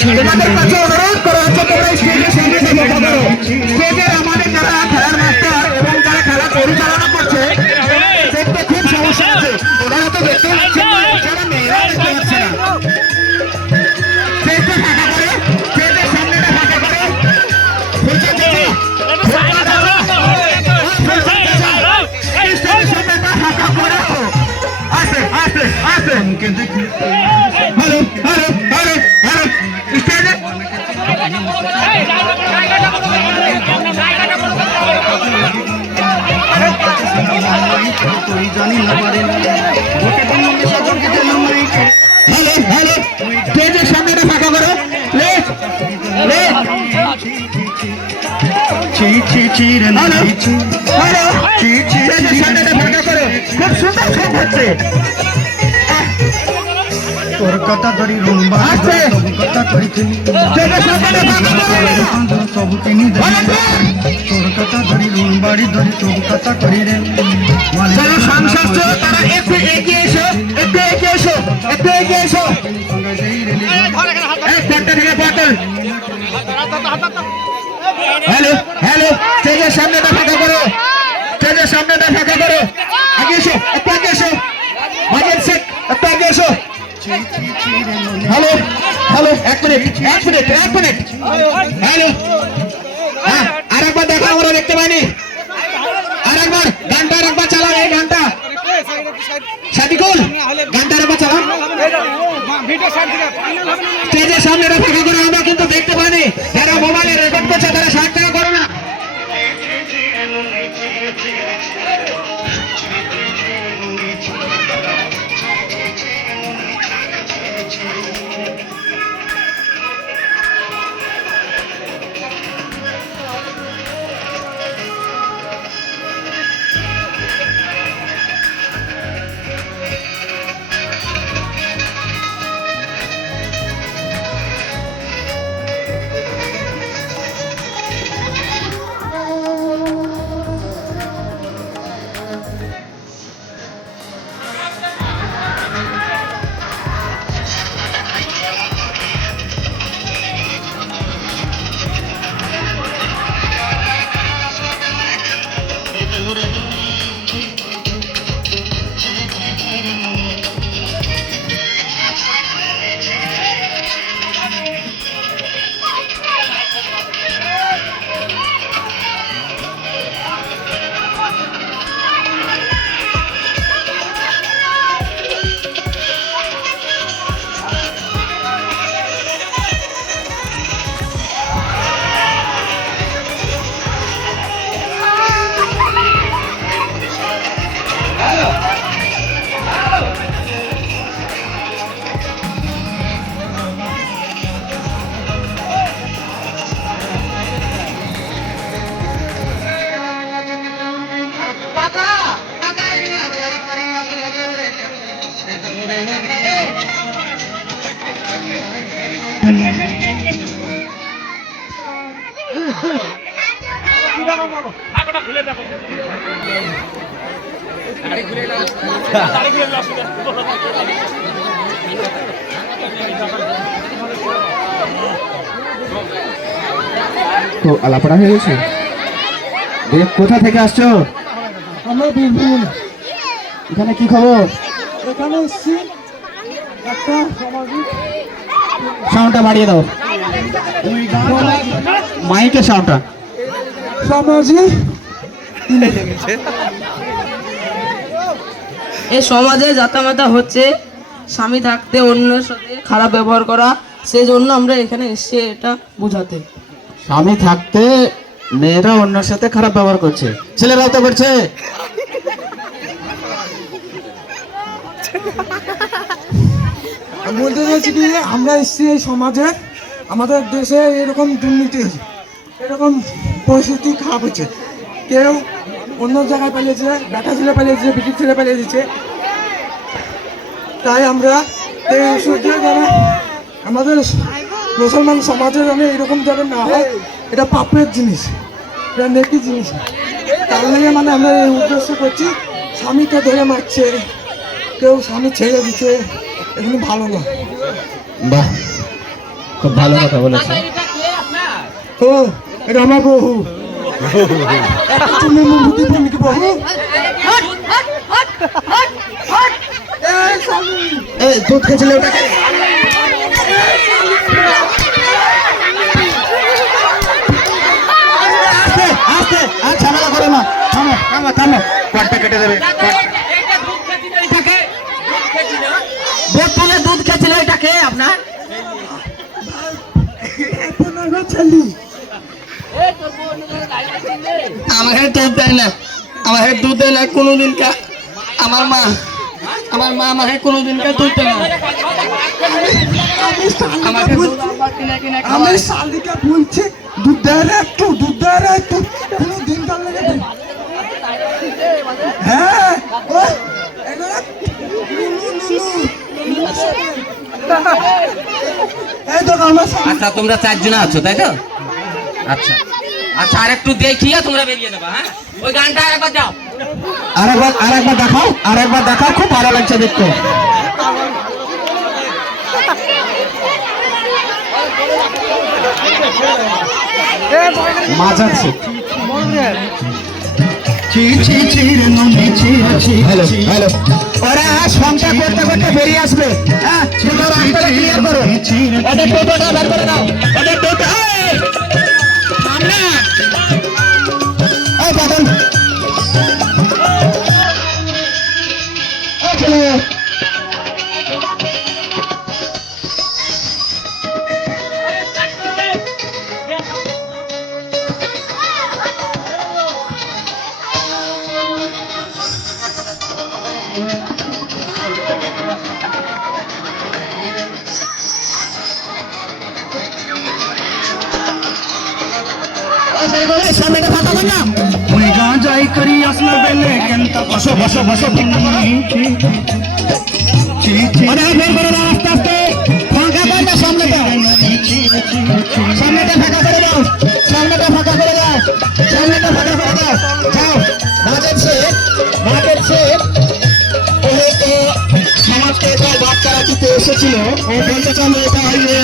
তোমাদের hello hello. স্টেজের সামনেটা ফাঁকা করো। প্লিজ খুব সুন্দর খুব হচ্ছে। তোর কথা ধরি রুম্বা আছে কথা ধরি তুমি সবু কিনি তোর কথা ধরি রুম্বাড়ি ধরি সবু কথা করি রে। সংসার তারা একটু এগিয়ে এসো। একটু এগিয়ে এসো। হ্যালো হ্যালো স্টেজের সামনেটা ফাঁকা করো। স্টেজের সামনেটা ফাঁকা করো। আগে এসো একটু আগে এসো। বাজেট সেট একটু আগে এসো। হ্যালো হ্যালো এক মিনিট এক মিনিট এক মিনিট। হ্যালো হ্যাঁ আরেকবার দেখো আমরা দেখতে পাইনি আরেকবার গানটা আরেকবার চালাও এই গানটা সাদিকুল গানটা আরেকবার চালাও স্টেজের সামনে ফাঁকা করে আমরা কিন্তু দেখতে পাইনি। যারা মোবাইলে Good. তো আলাপড়া হয়ে গেছে? কোথা থেকে আসছো? আমরা বীরভূম। এখানে কি খবর? এখানে এসছি। একটা সামাজিক সাউন্ডটা বাড়িয়ে দাও। মাইকের সাউন্ডটা। এ সমাজে জাতামাতা হচ্ছে স্বামী থাকতে অন্যের সাথে খারাপ ব্যবহার করা সেই জন্য আমরা এখানে এসেছি এটা বোঝাতে। স্বামী থাকতে মেয়েরা অন্যের সাথে খারাপ ব্যবহার করছে। ছেলেরাও তো করছে। বলতে চাইছি কি আমরা এসছি এই সমাজে আমাদের দেশে এরকম দুর্নীতি এরকম পরিস্থিতি খারাপ হচ্ছে। কেউ অন্য জায়গায় পালিয়েছে বেটা ছেলে পালিয়েছে বিটির ছেলে পালিয়ে দিচ্ছে তাই আমরা এই ওষুধ যারা আমাদের মুসলমান সমাজে যেন এরকম যেন না হয় এটা পাপের জিনিস এটা নেকি জিনিস। তার লেগে মানে আমরা এই উদ্দেশ্য করছি স্বামীকে ধরে মারছে কেউ স্বামী ছেড়ে দিচ্ছে এগুলো ভালো না। বাহ খুব ভালো কথা বলেছেন। ও আমার বহু তুমি মুরগি বলি? কি বহু এই দুধ খেয়েছিলে ওটাকে? আস্তে আস্তে আর ঝামেলা করো না। থামো থামো থামো। কটটা কেটে দেবে। বোতলে দুধ খেয়েছিল এটা খেয়ে আপনার পনেরো ছেলি আমাকে দুধ দেয় না আমার আমাকে দুধ দেয় না কোনোদিন কা আমার মা আমার মা আমাকে কোনোদিন কা দুধ দেয় না আমি শালিকা আমাকে দুধ বলছি আবার কিনে কিনে আমি খাওয়ায়। শালিকা বলছি দুধের একটু দুধের একটু কোনো কাল লেগে দেয়। হ্যাঁ এগুলো নুনু, নুনু। এই তো আমার স্বামী আচ্ছা তোমরা চারজন আছো তাই তো আচ্ছা আচ্ছা আর একটু দেখিয়ে তোমরা বেরিয়ে হ্যাঁ ওই গানটা একবার যাও আরেকবার আরেকবার দেখাও আরেকবার দেখাও খুব ভালো লাগছে দেখতে মাজার সে হ্যালো হ্যালো ওরা সংখ্যা করতে করতে বেরিয়ে আসবে হ্যাঁ করো ওদের টোটোটা বের করে দাও ওদের টোটো এই! সামনে ওই গাঁজাই করি আসলে বেলে কেনটা বসো বসো বসো ওরা বের করে দাও আস্তে আস্তে। ফাঁকা কর না সামনেটা। সামনেটা ফাঁকা করে দাও। সামনেটা ফাঁকা করে দাও। সামনেটা ফাঁকা করে দাও। যাও। রাজের শেখ রাজের শেখ ও হয়তো সমাজকে তার বাচ্চারা দিতে এসেছিল। ও বলতে চাইলো এটা হইলে